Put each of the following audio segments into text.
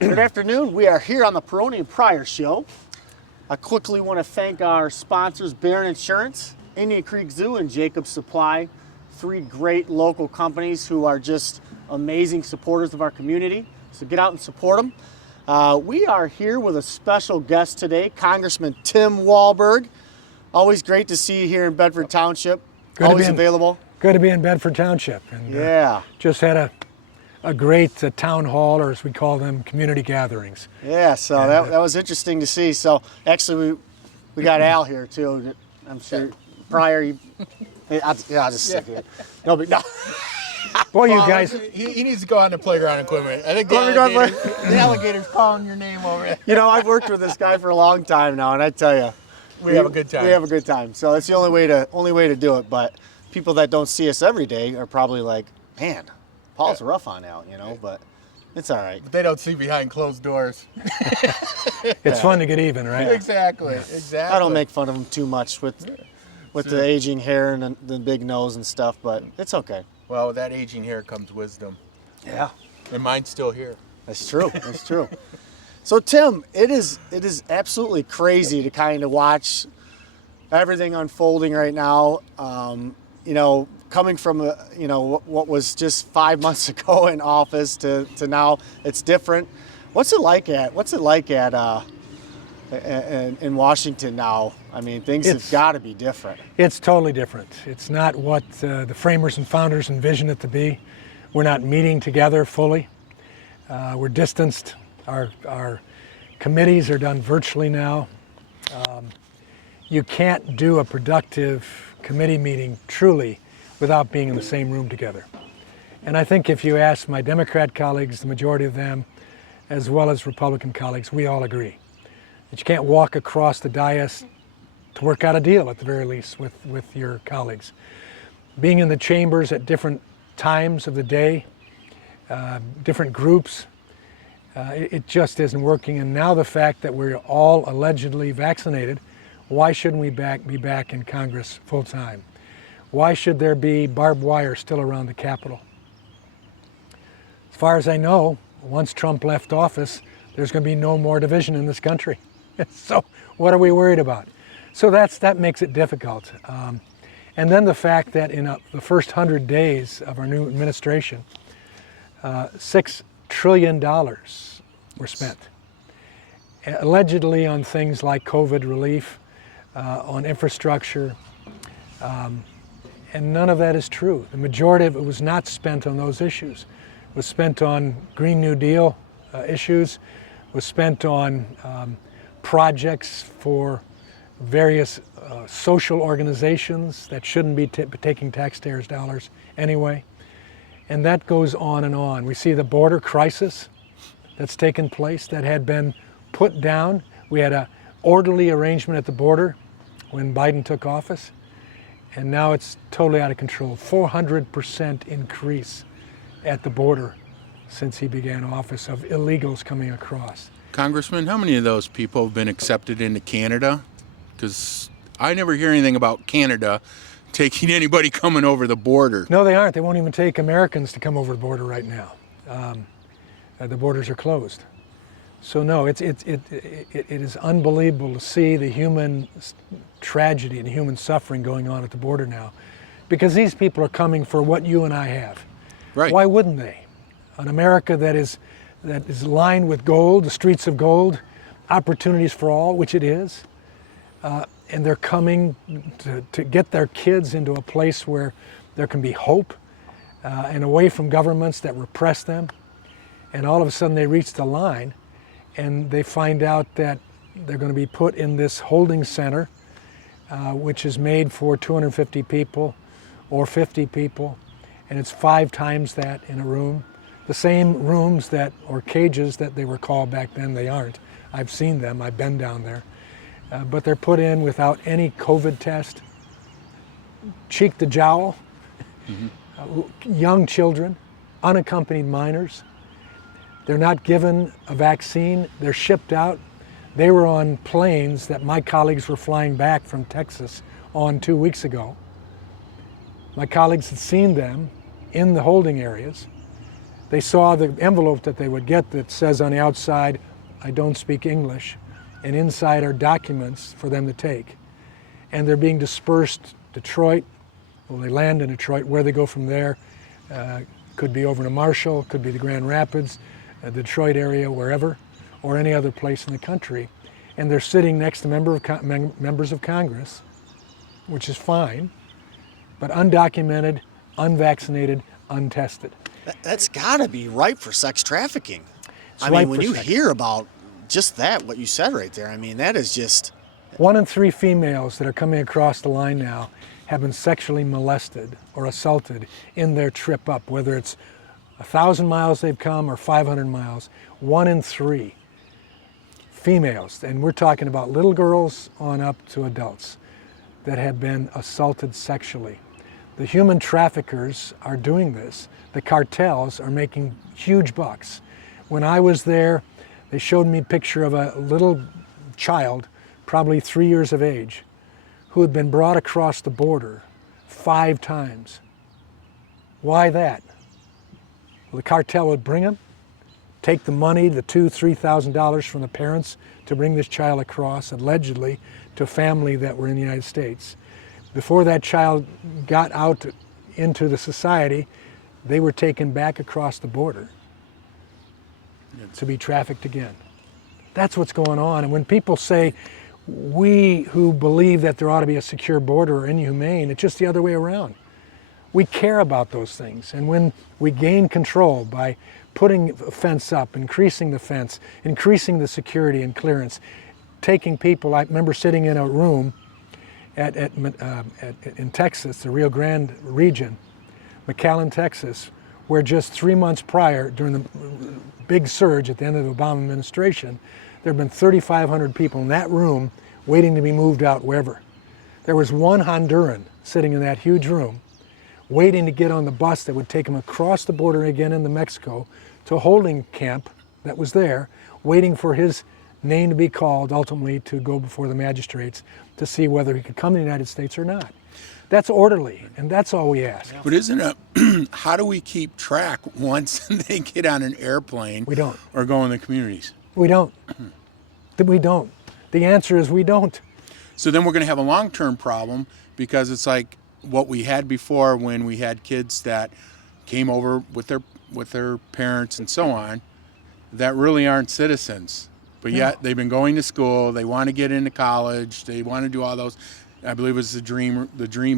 Good afternoon. We are here on the Pirrone Prieur Show. I quickly want to thank our sponsors, Barron Insurance, Indian Creek Zoo, and Jacobs Supply. Three great local companies who are just amazing supporters of our community. So get out and support them. We are here with a special guest today, Congressman Tim Walberg. Always great to see you here in Bedford Township. Always available. Good to be in Bedford Township. And, yeah. Just had a great town hall, or as we call them, community gatherings. Yeah, so that was interesting to see. So actually we got Al here too. I'm sure Prior, I'll just stick it. No, but no. Boy, you guys. He needs to go on the playground equipment. I think the alligator's calling your name over there. You know, I've worked with this guy for a long time now, and I tell you, we have a good time. We have a good time. So it's the only way to do it. But people that don't see us every day are probably like, man, Paul's rough on Al, you know, but it's all right. But they don't see behind closed doors. It's fun to get even, right? Yeah. Exactly. I don't make fun of him too much with the aging hair and the big nose and stuff, but it's okay. Well, with that aging hair comes wisdom. Yeah. And mine's still here. That's true. That's true. So Tim, it is absolutely crazy to kind of watch everything unfolding right now. You know, coming from what was just 5 months ago in office to now, it's different. What's it like in Washington now? I mean, things have got to be different. It's totally different. It's not what the framers and founders envisioned it to be. We're not meeting together fully. We're distanced. Our committees are done virtually now. You can't do a productive committee meeting truly without being in the same room together. And I think if you ask my Democrat colleagues, the majority of them, as well as Republican colleagues, we all agree that you can't walk across the dais to work out a deal, at the very least, with your colleagues. Being in the chambers at different times of the day, different groups, it just isn't working. And now the fact that we're all allegedly vaccinated, why shouldn't we be back in Congress full time? Why should there be barbed wire still around the Capitol? As far as I know, once Trump left office, there's going to be no more division in this country. So what are we worried about? So that makes it difficult. And then the fact that in the first 100 days of our new administration, $6 trillion were spent, allegedly on things like COVID relief, on infrastructure, and none of that is true. The majority of it was not spent on those issues. It was spent on Green New Deal issues, was spent on projects for various social organizations that shouldn't be taking taxpayers' dollars anyway. And that goes on and on. We see the border crisis that's taken place that had been put down. We had an orderly arrangement at the border when Biden took office, and now it's totally out of control. 400% increase at the border since he began office of illegals coming across. Congressman, how many of those people have been accepted into Canada? Because I never hear anything about Canada taking anybody coming over the border. No, they aren't. They won't even take Americans to come over the border right now. The borders are closed. So no, it is unbelievable to see the human tragedy and human suffering going on at the border now, because these people are coming for what you and I have. Right. Why wouldn't they? An America that is lined with gold, the streets of gold, opportunities for all, which it is, and they're coming to get their kids into a place where there can be hope and away from governments that repress them. And all of a sudden they reach the line and they find out that they're going to be put in this holding center, which is made for 250 people or 50 people, and it's 5 times that in a room. The same rooms or cages that they were called back then, they aren't. I've seen them, I've been down there. But they're put in without any COVID test, cheek to jowl, young children, unaccompanied minors. They're not given a vaccine, they're shipped out. They were on planes that my colleagues were flying back from Texas on 2 weeks ago. My colleagues had seen them in the holding areas. They saw the envelope that they would get that says on the outside, I don't speak English, and inside are documents for them to take. And they're being dispersed. Detroit, well, they land in Detroit. Where they go from there could be over to Marshall, could be the Grand Rapids, the Detroit area, wherever, or any other place in the country. And they're sitting next to members of Congress, which is fine, but undocumented, unvaccinated, untested. That's got to be ripe for sex trafficking. It's I ripe mean, when for you sex. hear about just that, what you said right there, I mean, that is just... 1 in 3 females that are coming across the line now have been sexually molested or assaulted in their trip up, whether it's 1,000 miles they've come or 500 miles. 1 in 3 females, and we're talking about little girls on up to adults that have been assaulted sexually. The human traffickers are doing this. The cartels are making huge bucks. When I was there, they showed me a picture of a little child, probably 3 years of age, who had been brought across the border 5 times. Why that? Well, the cartel would bring them, take the money, the $2,000–3,000 from the parents to bring this child across, allegedly, to a family that were in the United States. Before that child got out into the society, they were taken back across the border to be trafficked again. That's what's going on. And when people say, we who believe that there ought to be a secure border are inhumane, it's just the other way around. We care about those things. And when we gain control by putting a fence up, increasing the fence, increasing the security and clearance, taking people, I remember sitting in a room in Texas, the Rio Grande region, McAllen, Texas, where just 3 months prior, during the big surge at the end of the Obama administration, there had been 3,500 people in that room waiting to be moved out wherever. There was one Honduran sitting in that huge room waiting to get on the bus that would take him across the border again into Mexico to a holding camp that was there, waiting for his name to be called, ultimately to go before the magistrates to see whether he could come to the United States or not. That's orderly, and that's all we ask. But isn't it, how do we keep track once they get on an airplane We don't. or go in the communities? We don't. We don't. The answer is we don't. So then we're going to have a long-term problem, because it's like what we had before when we had kids that came over with their parents and so on that really aren't citizens. But yet they've been going to school, they want to get into college, they want to do all those. I believe it was the Dream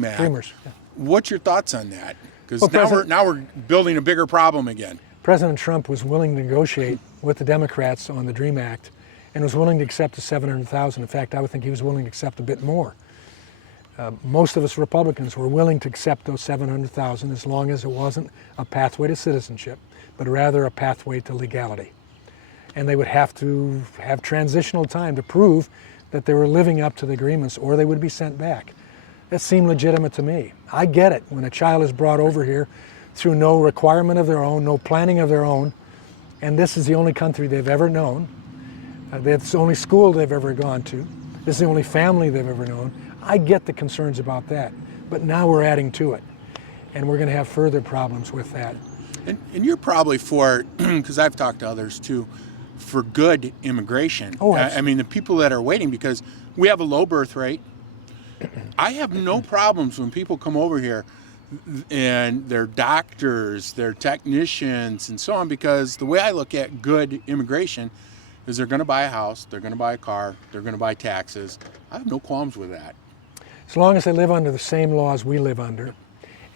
Act. Dreamers. Yeah. What's your thoughts on that? Because Well, now we're building a bigger problem again. President Trump was willing to negotiate with the Democrats on the Dream Act and was willing to accept the 700,000. In fact, I would think he was willing to accept a bit more. Most of us Republicans were willing to accept those 700,000 as long as it wasn't a pathway to citizenship, but rather a pathway to legality. And they would have to have transitional time to prove that they were living up to the agreements, or they would be sent back. That seemed legitimate to me. I get it when a child is brought over here through no requirement of their own, no planning of their own, and this is the only country they've ever known. It's the only school they've ever gone to. This is the only family they've ever known. I get the concerns about that, but now we're adding to it, and we're going to have further problems with that. And you're probably for, because I've talked to others too, for good immigration. Oh, I mean, the people that are waiting, because we have a low birth rate. I have no problems when people come over here and they're doctors, they're technicians, and so on, because the way I look at good immigration is they're going to buy a house, they're going to buy a car, they're going to buy taxes. I have no qualms with that. As long as they live under the same laws we live under,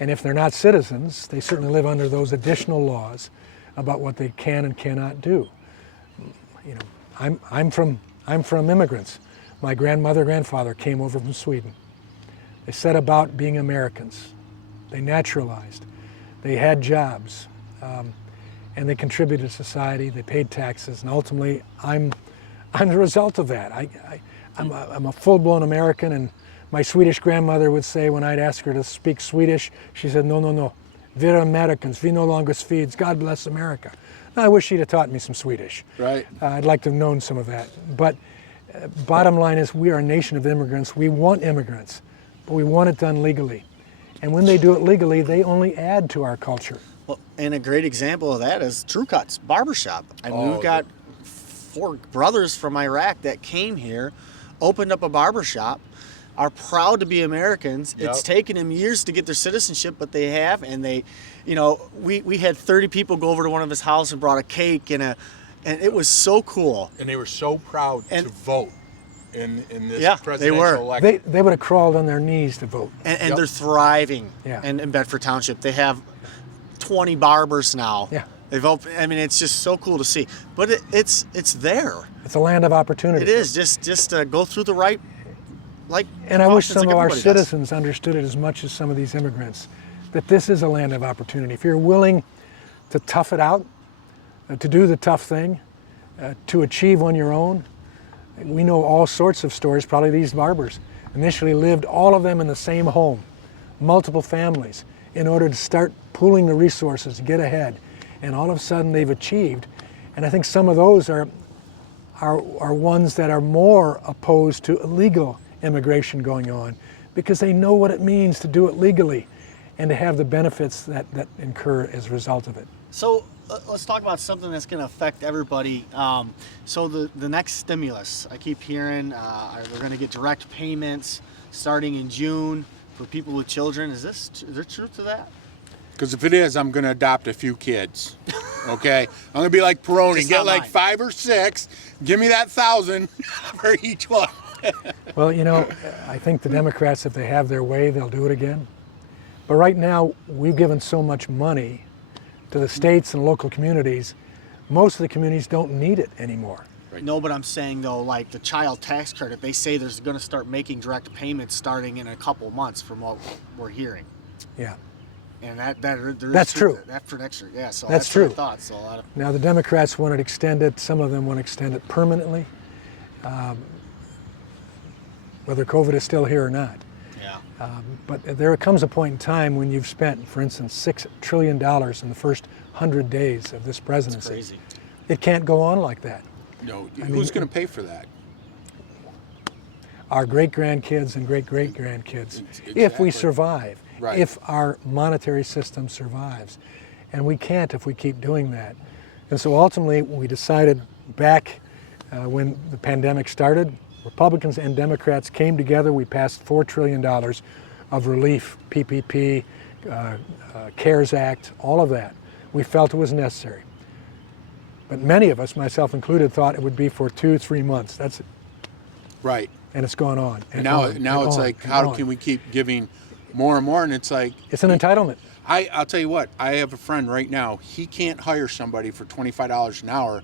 and if they're not citizens, they certainly live under those additional laws about what they can and cannot do. You know, I'm from immigrants. My grandfather came over from Sweden. They set about being Americans. They naturalized. They had jobs, and they contributed to society. They paid taxes, and ultimately, I'm the result of that. I'm a full-blown American, and my Swedish grandmother would say when I'd ask her to speak Swedish, she said, no, we're Americans, we no longer Swedes, God bless America. Now, I wish she'd have taught me some Swedish. Right. I'd like to have known some of that. But bottom line is, we are a nation of immigrants. We want immigrants, but we want it done legally. And when they do it legally, they only add to our culture. And a great example of that is True Cuts Barbershop. I mean, we've got 4 brothers from Iraq that came here, opened up a barbershop, are proud to be Americans. Yep. It's taken them years to get their citizenship, but they have. And they, you know, we had 30 people go over to one of his houses and brought a cake and it was so cool. And they were so proud to vote in this Yeah, presidential they were. election. They would have crawled on their knees to vote. And they're thriving Yeah. in Bedford Township. They have 20 barbers now. Yeah. They've opened, I mean, it's just so cool to see. But it's there. It's a land of opportunity. It is. Just go through the right, And I wish functions some like of our everybody does. citizens understood it as much as some of these immigrants, that this is a land of opportunity. If you're willing to tough it out, to do the tough thing, to achieve on your own, we know all sorts of stories. Probably these barbers initially lived, all of them in the same home, multiple families, in order to start pooling the resources to get ahead. And all of a sudden they've achieved. And I think some of those are ones that are more opposed to illegal immigration going on, because they know what it means to do it legally and to have the benefits that incur as a result of it. So let's talk about something that's going to affect everybody. So the next stimulus, I keep hearing they're going to get direct payments starting in June for people with children. Is there truth to that? Because if it is, I'm going to adopt a few kids. Okay? I'm going to be like Pirrone, Just get not like mine. 5 or 6. Give me that 1,000 for each one. Well, you know, I think the Democrats, if they have their way, they'll do it again. But right now, we've given so much money to the states and local communities, most of the communities don't need it anymore. Right. No, but I'm saying though, like the child tax credit, they say there's going to start making direct payments starting in a couple months from what we're hearing. Yeah. And there is That's truth true. to that for next year. Yeah, so That's what true. I thought. So a lot of Now, the Democrats want it extended. Some of them want to extend it permanently, whether COVID is still here or not. yeah. But there comes a point in time when you've spent, for instance, $6 trillion in the first 100 days of this presidency. It's crazy. It can't go on like that. No, who's going to pay for that? Our great-grandkids and great-great-grandkids, if Exactly. we survive, Right. if our monetary system survives. And we can't if we keep doing that. And so ultimately, we decided back when the pandemic started, Republicans and Democrats came together. We passed $4 trillion of relief, PPP, CARES Act, all of that. We felt it was necessary. But many of us, myself included, thought it would be for 2-3 months. That's it. Right. And it's gone on. And Now on, now and it's on, like, and how on. can we keep giving more and more? And it's like, It's an entitlement. I'll tell you what, I have a friend right now, he can't hire somebody for $25 an hour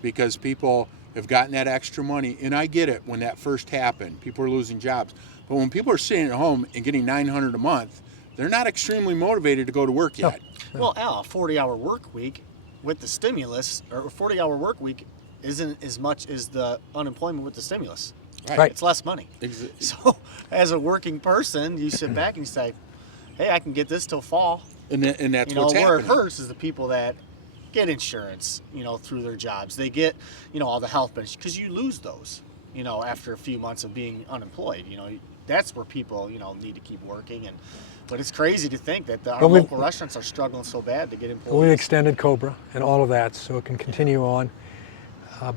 because people have gotten that extra money. And I get it when that first happened, people are losing jobs. But when people are sitting at home and getting $900 a month, they're not extremely motivated to go to work yet. Well, Al, a 40-hour work week with the stimulus, or a 40-hour work week isn't as much as the unemployment with the stimulus. Right. It's less money. So as a working person, you sit back and you say, hey, I can get this till fall. And that's You know, what's where happening. it hurts is the people that get insurance, through their jobs. They get, all the health benefits, because you lose those, after a few months of being unemployed. That's where people, need to keep working. But it's crazy to think that our local restaurants are struggling so bad to get employees. We extended COBRA and all of that so it can continue on.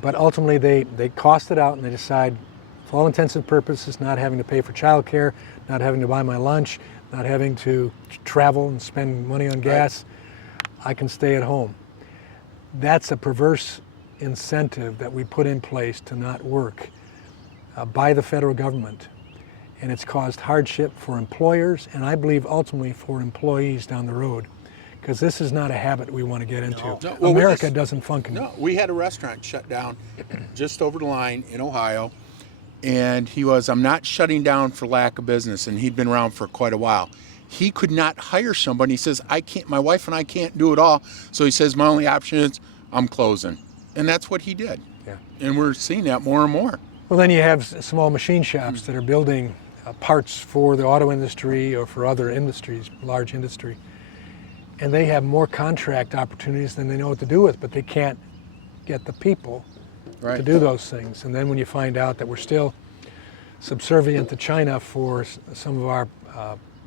But ultimately they cost it out and they decide, for all intents and purposes, not having to pay for childcare, not having to buy my lunch, not having to travel and spend money on gas, I can stay at home. That's a perverse incentive that we put in place to not work by the federal government. And it's caused hardship for employers and I believe ultimately for employees down the road. Because this is not a habit we want to get into. No. Well, America doesn't function. No, we had a restaurant shut down just over the line in Ohio. And he was, I'm not shutting down for lack of business. And he'd been around for quite a while. He could not hire somebody. He says, my wife and I can't do it all. So he says, my only option is I'm closing. And that's what he did. Yeah. And we're seeing that more and more. Well, then you have small machine shops that are building parts for the auto industry or for other industries, large industry. And they have more contract opportunities than they know what to do with, but they can't get the people to do those things. And then when you find out that we're still subservient to China for some of our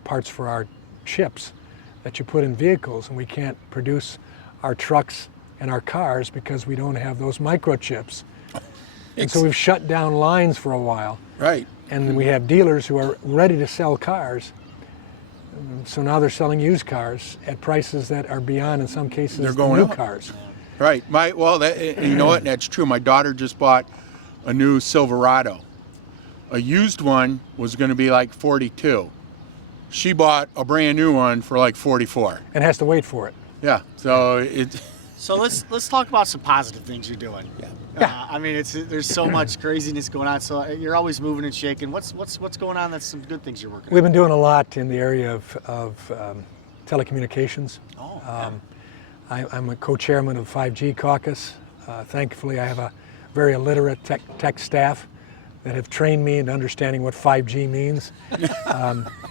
parts for our chips, that you put in vehicles, and we can't produce our trucks and our cars because we don't have those microchips. And so we've shut down lines for a while. Right. And then we have dealers who are ready to sell cars. So now they're selling used cars at prices that are beyond, in some cases, They're going new up. cars. Right. You know what? That's true. My daughter just bought a new Silverado. A used one was going to be like 42. She bought a brand new one for like 44. And has to wait for it. Yeah. So it. So let's talk about some positive things you're doing. Yeah. I mean, there's so much craziness going on. So you're always moving and shaking. What's going on? That's some good things you're working on. We've been doing a lot in the area of telecommunications. Oh, I'm a co-chairman of 5G caucus. Thankfully, I have a very illiterate tech staff that have trained me in understanding what 5G means.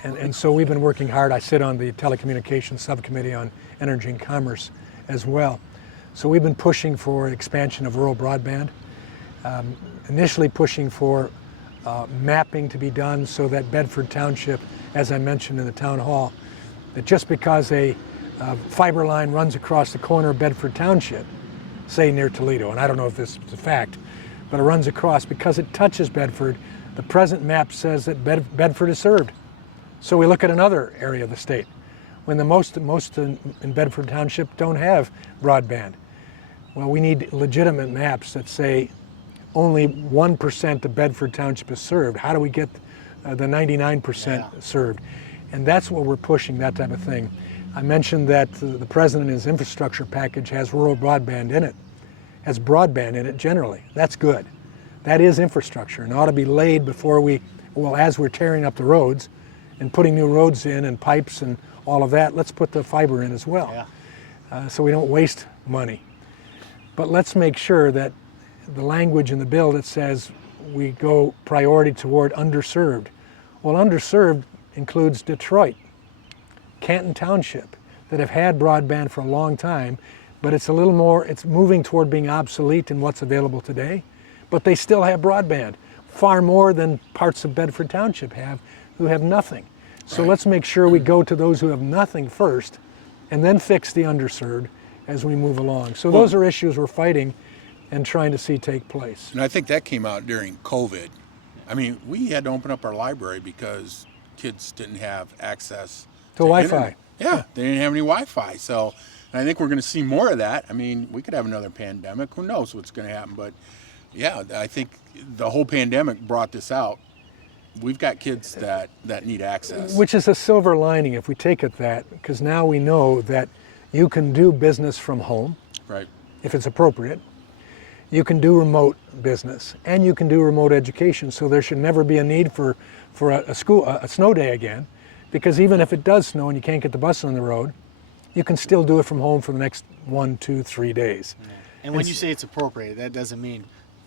And so we've been working hard. I sit on the telecommunications subcommittee on energy and commerce as well. So we've been pushing for expansion of rural broadband, initially pushing for mapping to be done so that Bedford Township, as I mentioned in the town hall, that just because a fiber line runs across the corner of Bedford Township, say near Toledo, and I don't know if this is a fact, but it runs across, because it touches Bedford, the present map says that Bedford is served. So we look at another area of the state, when the most in Bedford Township don't have broadband. Well, we need legitimate maps that say only 1% of Bedford Township is served. How do we get the 99% served? And that's what we're pushing, that type of thing. I mentioned that the president in his infrastructure package has rural broadband in it, has broadband in it generally. That's good. That is infrastructure and ought to be laid before as we're tearing up the roads and putting new roads in and pipes and all of that, let's put the fiber in as well. So we don't waste money. But let's make sure that the language in the bill that says we go priority toward underserved. Well, underserved includes Detroit, Canton Township, that have had broadband for a long time, but it's it's moving toward being obsolete in what's available today, but they still have broadband, far more than parts of Bedford Township have, who have nothing. So let's make sure we go to those who have nothing first, and then fix the underserved as we move along. So those are issues we're fighting and trying to see take place. And I think that came out during COVID. I mean, we had to open up our library because kids didn't have access to Wi-Fi. internet. Yeah, they didn't have any Wi-Fi. So, and I think we're going to see more of that. I mean, we could have another pandemic. Who knows what's going to happen? But yeah, I think the whole pandemic brought this out. We've got kids that need access. Which is a silver lining if we take it that, because now we know that you can do business from home, right, if it's appropriate. You can do remote business, and you can do remote education. So there should never be a need for a snow day again, because even if it does snow and you can't get the bus on the road, you can still do it from home for the next 1, 2, 3 days. Yeah. And when you say it's appropriate, that doesn't mean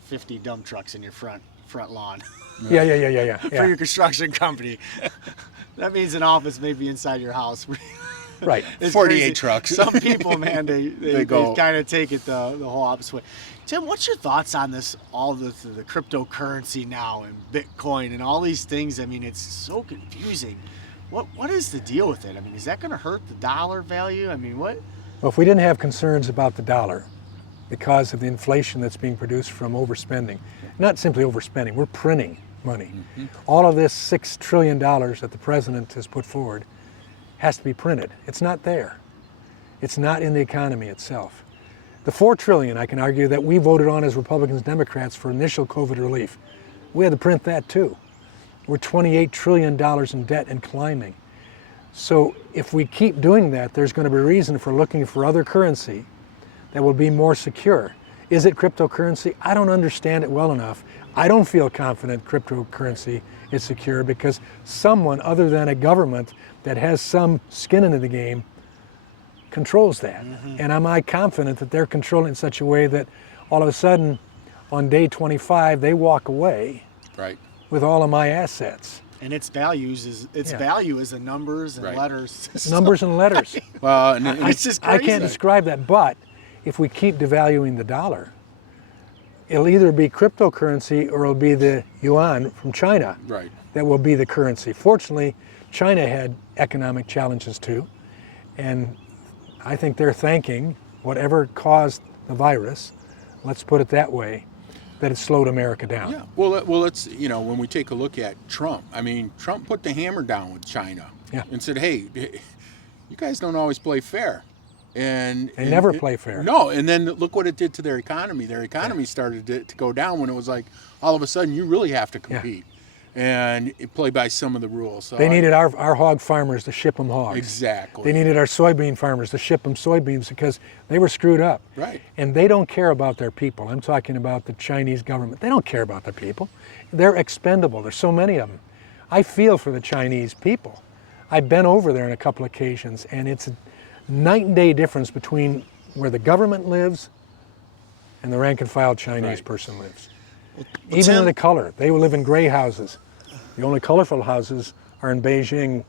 50 dump trucks in your front lawn. Yeah. For your construction company. That means an office may be inside your house. Right. It's 48 crazy. trucks. Some people, man, they go. kind of take it the whole opposite way. Tim, what's your thoughts on this, all the cryptocurrency now and Bitcoin and all these things? I mean, it's so confusing. What is the deal with it? I mean, is that going to hurt the dollar value? I mean, what? Well, if we didn't have concerns about the dollar because of the inflation that's being produced from overspending, not simply overspending, we're printing money. Mm-hmm. All of this $6 trillion that the president has put forward has to be printed. It's not there. It's not in the economy itself. The $4 trillion, I can argue, that we voted on as Republicans and Democrats for initial COVID relief, we had to print that too. We're $28 trillion in debt and climbing. So if we keep doing that, there's going to be a reason for looking for other currency that will be more secure. Is it cryptocurrency? I don't understand it well enough. I don't feel confident cryptocurrency is secure because someone other than a government that has some skin into the game controls that. Mm-hmm. And am I confident that they're controlling it in such a way that all of a sudden on day 25 they walk away right, with all of my assets? And its value is the numbers and right, letters. Numbers and letters. Well, it's just crazy. I can't describe that, but if we keep devaluing the dollar, it'll either be cryptocurrency or it'll be the yuan from China. Right. That will be the currency. Fortunately, China had economic challenges too, And I think they're thanking whatever caused the virus, let's put it that way, that it slowed America down. Yeah. Well, it's, when we take a look at Trump, I mean, Trump put the hammer down with China and said, hey, you guys don't always play fair. And They never play fair. No, and then look what it did to their economy. Their economy started to go down when it was like, all of a sudden, you really have to compete and play by some of the rules. So They needed our hog farmers to ship them hogs. Exactly. They needed our soybean farmers to ship them soybeans because they were screwed up. Right. And they don't care about their people. I'm talking about the Chinese government. They don't care about their people. They're expendable. There's so many of them. I feel for the Chinese people. I've been over there on a couple occasions, and it's a night and day difference between where the government lives and the rank and file Chinese person lives. Even in the color. They will live in gray houses. The only colorful houses are in Beijing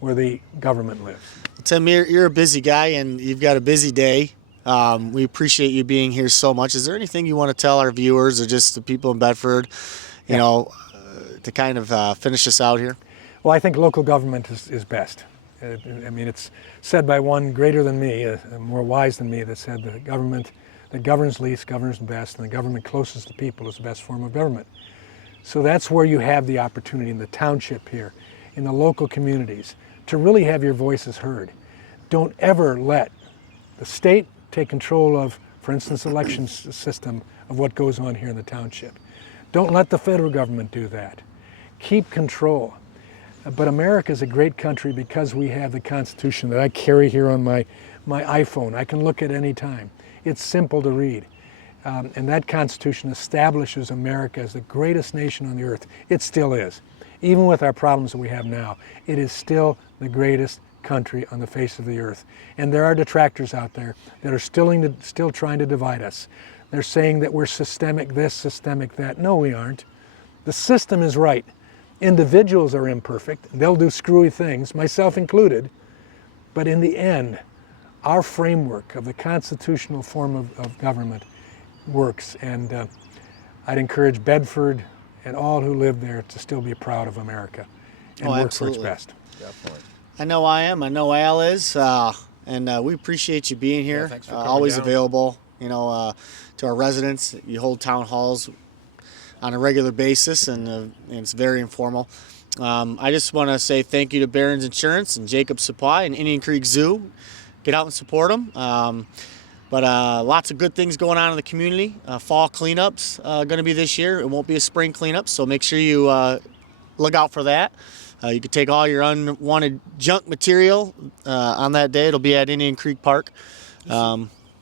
where the government lives. Tim, you're a busy guy and you've got a busy day. We appreciate you being here so much. Is there anything you want to tell our viewers or just the people in Bedford, to kind of finish us out here? Well, I think local government is best. I mean, it's said by one greater than me, more wise than me, that said the government that governs least governs best, and the government closest to people is the best form of government. So that's where you have the opportunity in the township here, in the local communities, to really have your voices heard. Don't ever let the state take control of, for instance, the election system of what goes on here in the township. Don't let the federal government do that. Keep control. But America is a great country because we have the Constitution that I carry here on my iPhone. I can look at any time. It's simple to read. And that Constitution establishes America as the greatest nation on the earth. It still is. Even with our problems that we have now, it is still the greatest country on the face of the earth. And there are detractors out there that are still trying to divide us. They're saying that we're systemic this, systemic that. No, we aren't. The system is right. Individuals are imperfect. They'll do screwy things, myself included. But in the end, our framework of the constitutional form of government works. And I'd encourage Bedford and all who live there to still be proud of America and work absolutely. for its best. Definitely. I know I am. I know Al is. And we appreciate you being here. thanks for coming always down. available, to our residents. You hold town halls on a regular basis, and it's very informal. I just want to say thank you to Barron's Insurance and Jacob's Supply and Indian Creek Zoo. Get out and support them. But lots of good things going on in the community. Fall cleanups going to be this year. It won't be a spring cleanup, so make sure you look out for that. You can take all your unwanted junk material on that day. It'll be at Indian Creek Park.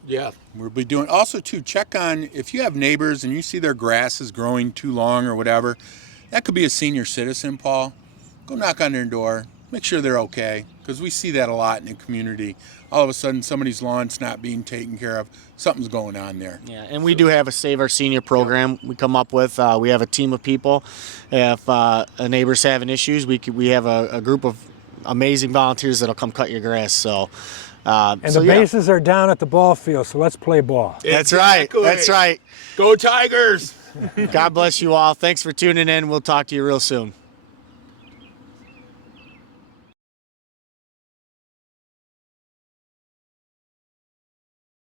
Yeah, we'll be doing. Also, too, check on if you have neighbors and you see their grass is growing too long or whatever. That could be a senior citizen, Paul. Go knock on their door. Make sure they're okay, because we see that a lot in the community. All of a sudden, somebody's lawn's not being taken care of. Something's going on there. Yeah, and we do have a Save Our Senior program we come up with. We have a team of people. If neighbors having issues, we have a group of amazing volunteers that'll come cut your grass. So, And the bases are down at the ball field, so let's play ball. That's right. That's right. Go Tigers! God bless you all. Thanks for tuning in. We'll talk to you real soon.